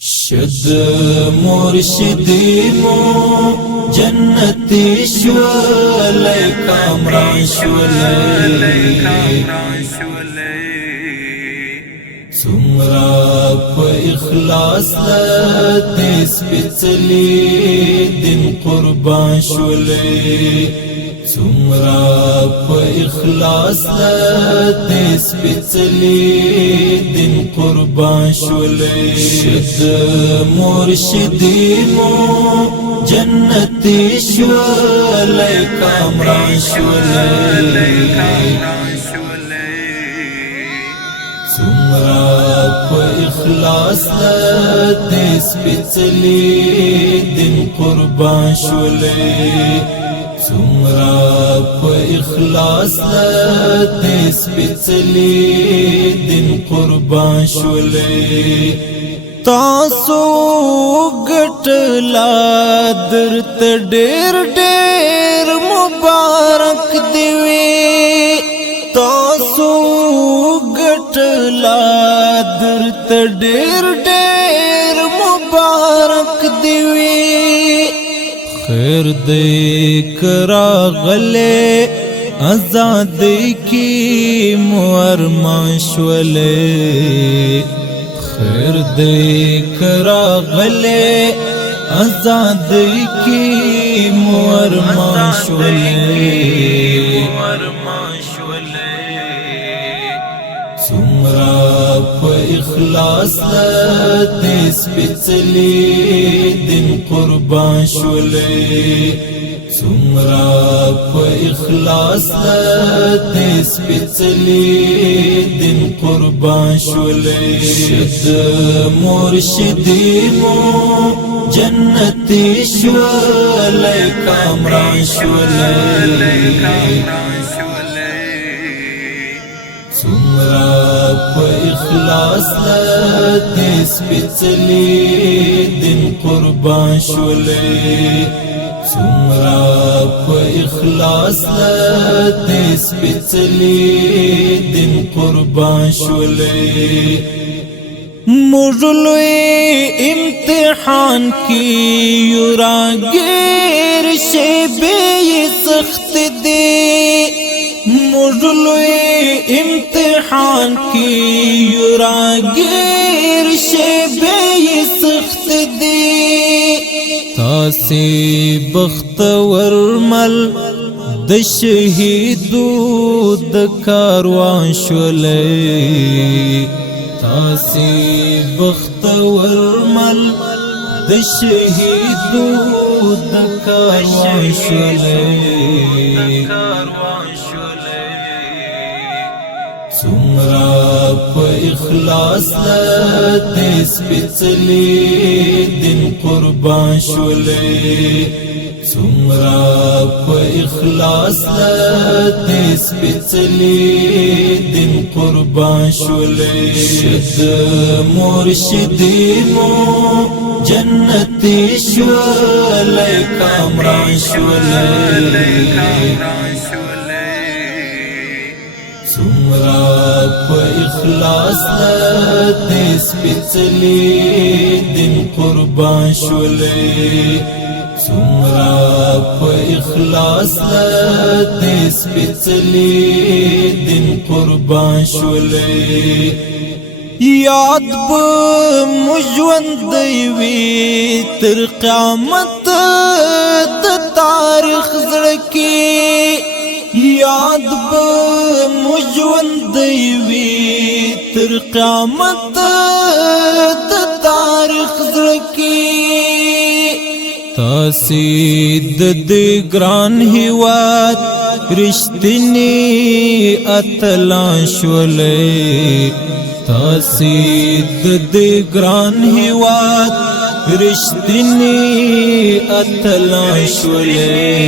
شد مرشدی مو جنتی شولی کامران شولی سمرا پا اخلاص لتی سپیڅلی دین قربان شولی سمرا پا اخلاص لتی سپیڅلی دین قربان شولی شد مرشدی مو جنتی شولی کامران شولی سمرا پا اخلاص لتی سپیڅلی دین قربان شولی سمرا پا اخلاص لتی سپیڅلی دین قربان شولی تاسو گٹلا درت ډیر ډیر مبارک دیوی تاسو گٹلا درت ډیر ډیر مبارک دیوی خیر دے کرا غلے آزادی کی مورمان شولے خیر دے کرا غلے آزادی کی مورمان شولے سمرا پا اخلاص لتی سپیڅلی دین قربان شولی سمرا پا اخلاص لتی سپیڅلی دین قربان شولی شد مرشدی مو جنتی شولی کامران شولی سمرا پا اخلاص لتی سپیڅلی دین قربان شولی سمرا پا اخلاص لتی سپیڅلی دین قربان شولی مجلوی امتحان کی یراگیر شیبی سخت دی مجلوی امتحان کی یراگیر شیبی سخت دی تاسی بختور مل د شهیدو د کاروان شولی تاسی بختور مل د شهیدو د کاروان شولی سمرا پا اخلاص لتی سپیڅلی دین قربان شولی سمرا پا اخلاص لتی سپیڅلی دین قربان شولی شد مرشدی مو جنتی شولی کامران شولی سمرا پا اخلاص لتی سپیڅلی دین قربان شولی سمرا پا اخلاص لتی سپیڅلی دین قربان شولی یاد با مجوند دیوی تر قیامت د تاریخ زړکی یاد با مجوند دیوی تر قیامت د تاریخ زړکی تاسی د ګران هیواد رښتینی اتلان شولې تاسی د ګران هیواد رښتینی اتلان شولې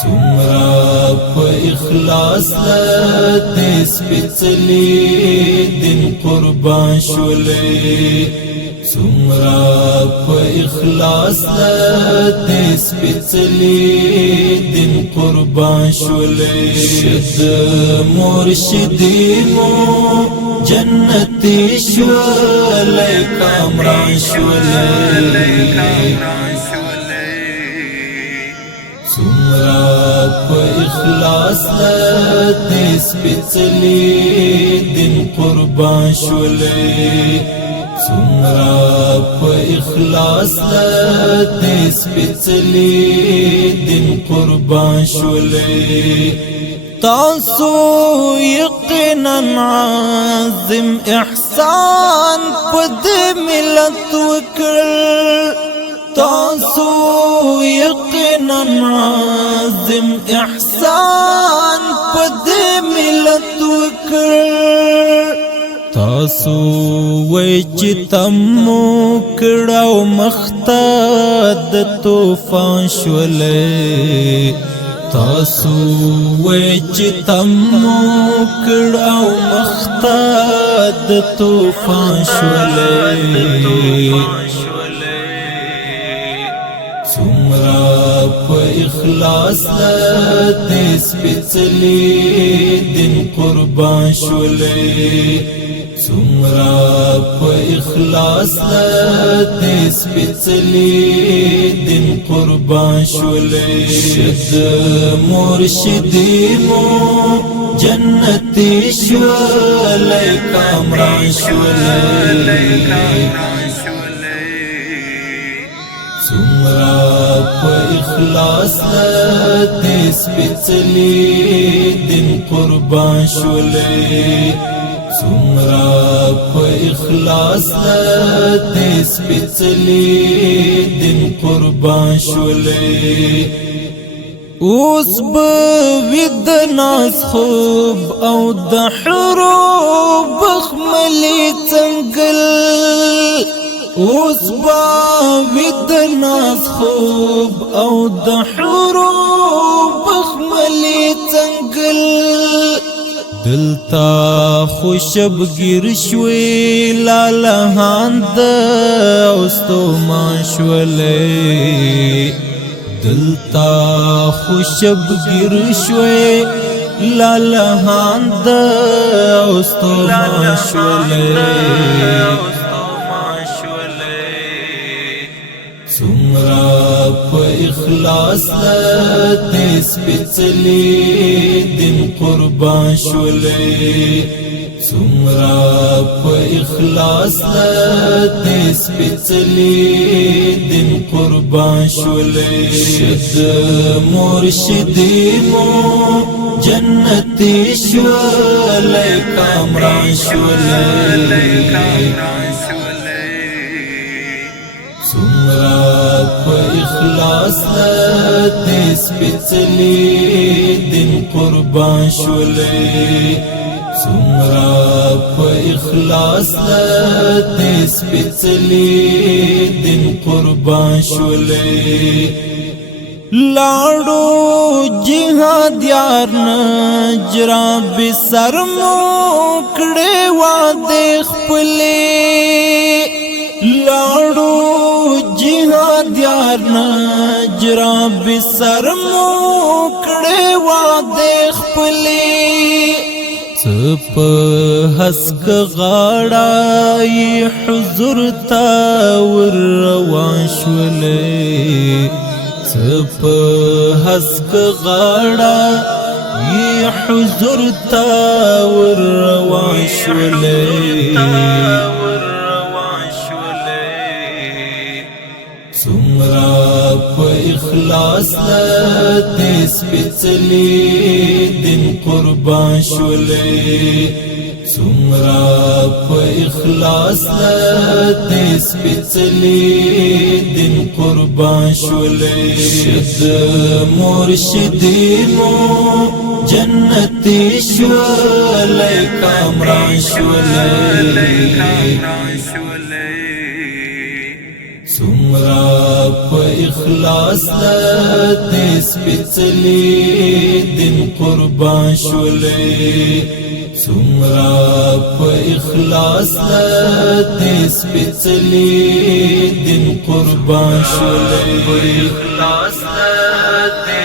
سمرا پا اخلاص لتی سپیڅلی دین قربان شولی سمرا په اخلاص دې سپېڅلي دین قربان شولې شد مرشدینو جنتی شولې کامران شولې سمرا په اخلاص دې سپېڅلي دین قربان شولې سمرا په اخلاص دې سپېڅلي دین قربان شولې تاسو یقینا عظیم احسان په دې ملت وکړ تاسو یقینا عظیم احسان په دې ملت وکړ تاسو وای چې تمو کړهو مختاد طوفان شولې تاسو وای چې تمو کړهو مختاد طوفان شولې سمرا په اخلاص دې سپېڅلي دین قربان شولې سمرا په اخلاص دې سپېڅلي دین قربان شولې شد مرشدینو جنتی شولې کامران شولې سمرا په اخلاص دې سپېڅلي دین قربان شولې سمرا په اخلاص دې سپېڅلي دین قربان شولې اوس به وید ناز خوب او د حروب بخملي څنګل اوس به وید ناز خوب او د حروب بخملي څنګل دلتا خوشبگیر شوی لالهاند اوستومان شولی دلتا خوشبگیر شوی لالهاند اوستومان شولی سمرا په اخلاص دې سپېڅلي دین قربان شولې سمرا په اخلاص دې سپېڅلي دین قربان شولې شد مرشدینو جنتی شولې کامران شولې سمرا په اخلاص دې سپېڅلي دین قربان شولې سمرا په اخلاص دې سپېڅلي دین قربان شولې لاړو جهاد یار نجراب سر مو کړه واده خپلې لاړو جهاد یار نجراب سر مو کړه واده خپلې څپ حسک غاړای حضور تا ور روان شولې څپ حسک غاړای حضور تا ور روان شولې سمرا په اخلاص دې سپېڅلي دین قربان شولې سمرا په اخلاص دې سپېڅلي دین قربان شولې شد مرشدینو جنتی شولې کامران شولې سمرا په اخلاص دې سپېڅلي دین قربان شولې را په اخلاص دې سپېڅلي دین قربان شولې اخلاص دې